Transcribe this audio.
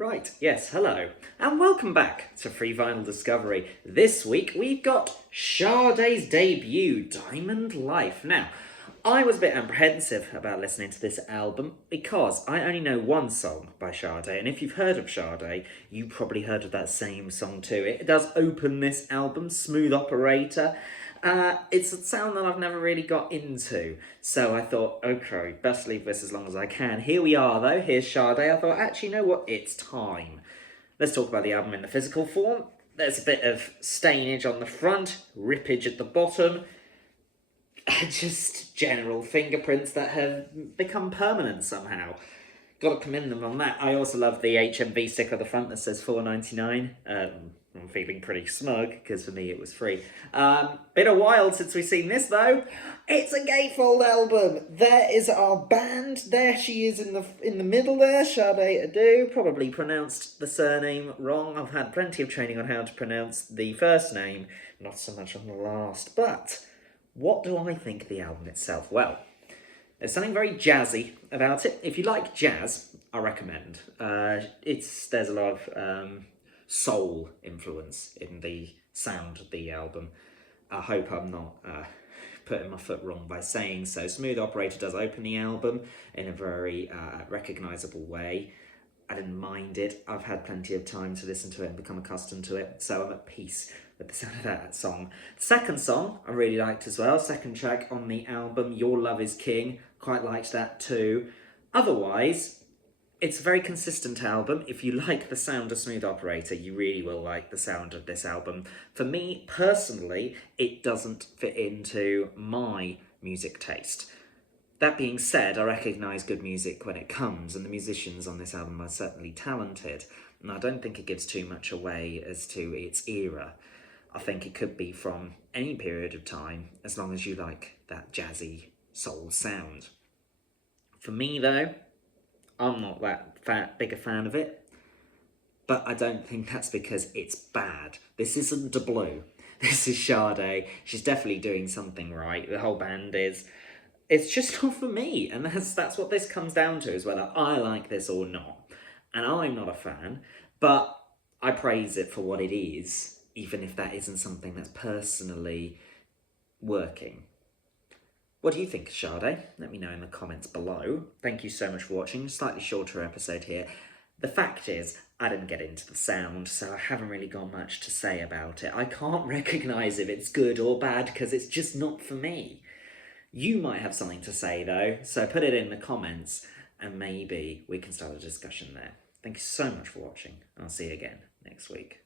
Right, yes, hello, and welcome back to Free Vinyl Discovery. This week we've got Sade's debut, Diamond Life. Now, I was a bit apprehensive about listening to this album because I only know one song by Sade, and if you've heard of Sade, you probably heard of that same song too. It does open this album, Smooth Operator. It's a sound that I've never really got into, so I thought, okay, best leave this as long as I can. Here we are, though. Here's Sade. I thought, actually, you know what? It's time. Let's talk about the album in the physical form. There's a bit of stainage on the front, rippage at the bottom, just general fingerprints that have become permanent somehow. Got to commend them on that. I also love the HMV sticker at the front that says $4.99. I'm feeling pretty smug because for me it was free. Been a while since we've seen this though. It's a gatefold album. There is our band. There she is in the middle there. Sade Adu. Probably pronounced the surname wrong. I've had plenty of training on how to pronounce the first name, not so much on the last. But what do I think of the album itself? Well, there's something very jazzy about it. If you like jazz, I recommend. There's a lot of soul influence in the sound of the album. I hope I'm not putting my foot wrong by saying so. Smooth Operator does open the album in a very recognisable way. I didn't mind it. I've had plenty of time to listen to it and become accustomed to it, so I'm at peace with the sound of that song. Second song I really liked as well. Second track on the album, Your Love Is King. Quite liked that too. Otherwise, it's a very consistent album. If you like the sound of Smooth Operator, you really will like the sound of this album. For me, personally, it doesn't fit into my music taste. That being said, I recognise good music when it comes, and the musicians on this album are certainly talented, and I don't think it gives too much away as to its era. I think it could be from any period of time, as long as you like that jazzy soul sound. For me, though, I'm not that big a fan of it, but I don't think that's because it's bad. This isn't De Blue. This is Sade. She's definitely doing something right. The whole band is. It's just not for me, and that's what this comes down to, is whether I like this or not. And I'm not a fan, but I praise it for what it is, even if that isn't something that's personally working. What do you think, Sade? Let me know in the comments below. Thank you so much for watching. Slightly shorter episode here. The fact is, I didn't get into the sound, so I haven't really got much to say about it. I can't recognise if it's good or bad because it's just not for me. You might have something to say though, so put it in the comments and maybe we can start a discussion there. Thank you so much for watching, and I'll see you again next week.